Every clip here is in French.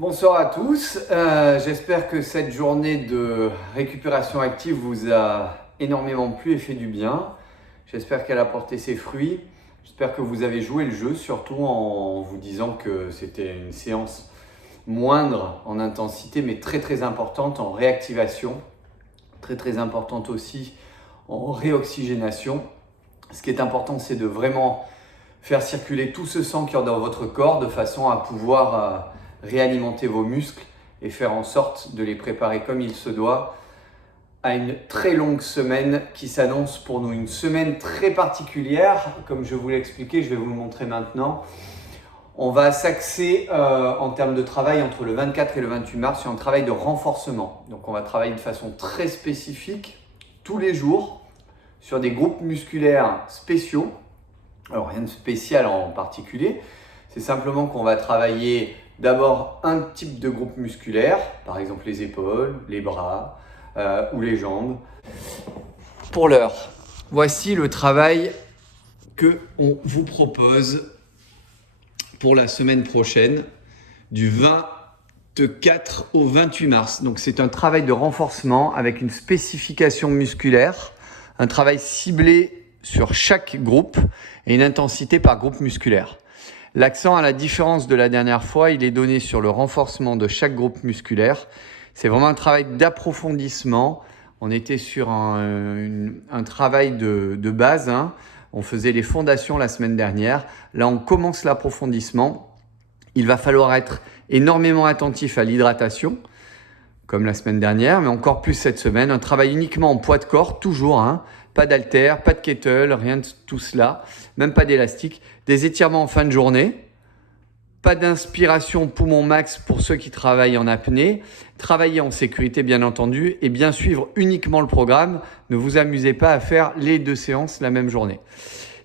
Bonsoir à tous, j'espère que cette journée de récupération active vous a énormément plu et fait du bien. J'espère qu'elle a porté ses fruits. J'espère que vous avez joué le jeu, surtout en vous disant que c'était une séance moindre en intensité, mais très importante en réactivation, très importante aussi en réoxygénation. Ce qui est important, c'est de vraiment faire circuler tout ce sang qu'il y a dans votre corps de façon à pouvoir réalimenter vos muscles et faire en sorte de les préparer comme il se doit à une très longue semaine qui s'annonce pour nous. Une semaine très particulière, comme je vous l'ai expliqué, je vais vous le montrer maintenant. On va s'axer en termes de travail entre le 24 et le 28 mars sur un travail de renforcement. Donc on va travailler de façon très spécifique tous les jours sur des groupes musculaires spéciaux. Alors rien de spécial en particulier, c'est simplement qu'on va travailler d'abord un type de groupe musculaire, par exemple les épaules, les bras ou les jambes. Pour l'heure, voici le travail que on vous propose pour la semaine prochaine, du 24 au 28 mars. Donc c'est un travail de renforcement avec une spécification musculaire, un travail ciblé sur chaque groupe et une intensité par groupe musculaire. L'accent, à la différence de la dernière fois, il est donné sur le renforcement de chaque groupe musculaire. C'est vraiment un travail d'approfondissement. On était sur un travail de base, hein. On faisait les fondations la semaine dernière. Là, on commence l'approfondissement. Il va falloir être énormément attentif à l'hydratation, comme la semaine dernière, mais encore plus cette semaine. Un travail uniquement en poids de corps, toujours, hein. Pas d'haltère, pas de kettle, rien de tout cela, même pas d'élastique. Des étirements en fin de journée, pas d'inspiration poumon max pour ceux qui travaillent en apnée. Travailler en sécurité bien entendu et bien suivre uniquement le programme. Ne vous amusez pas à faire les deux séances la même journée.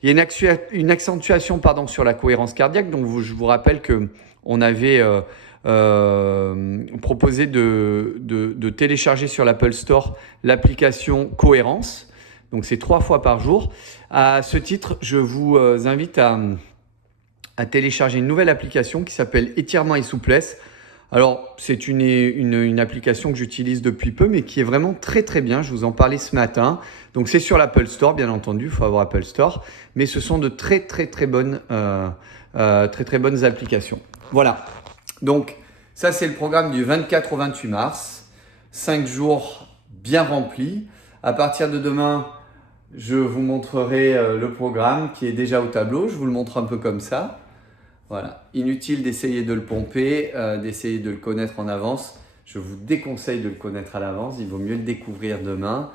Il y a une accentuation sur la cohérence cardiaque. Donc je vous rappelle qu'on avait proposé de télécharger sur l'Apple Store l'application Cohérence. Donc c'est 3 fois par jour. À ce titre, je vous invite à télécharger une nouvelle application qui s'appelle Étirement et souplesse. Alors c'est une application que j'utilise depuis peu, mais qui est vraiment très bien. Je vous en parlais ce matin. Donc c'est sur l'Apple Store, bien entendu, il faut avoir Apple Store. Mais ce sont de très bonnes applications. Voilà. Donc ça c'est le programme du 24 au 28 mars. 5 jours bien remplis. À partir de demain, je vous montrerai le programme qui est déjà au tableau. Je vous le montre un peu comme ça. Voilà. Inutile d'essayer de le pomper, d'essayer de le connaître en avance. Je vous déconseille de le connaître à l'avance. Il vaut mieux le découvrir demain.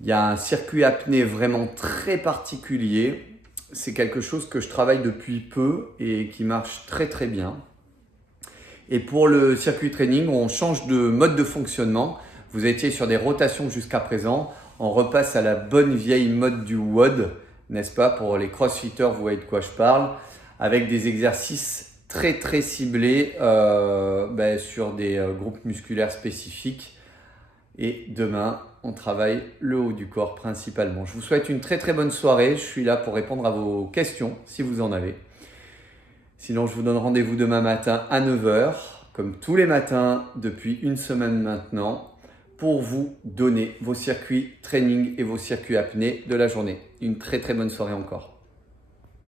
Il y a un circuit apnée vraiment très particulier. C'est quelque chose que je travaille depuis peu et qui marche très bien. Et pour le circuit training, on change de mode de fonctionnement. Vous étiez sur des rotations jusqu'à présent. On repasse à la bonne vieille mode du WOD, n'est-ce pas? Pour les crossfitters, vous voyez de quoi je parle. Avec des exercices très ciblés sur des groupes musculaires spécifiques. Et demain, on travaille le haut du corps principalement. Je vous souhaite une très bonne soirée. Je suis là pour répondre à vos questions, si vous en avez. Sinon, je vous donne rendez-vous demain matin à 9 h, comme tous les matins depuis une semaine maintenant, pour vous donner vos circuits training et vos circuits apnée de la journée. Une très bonne soirée encore.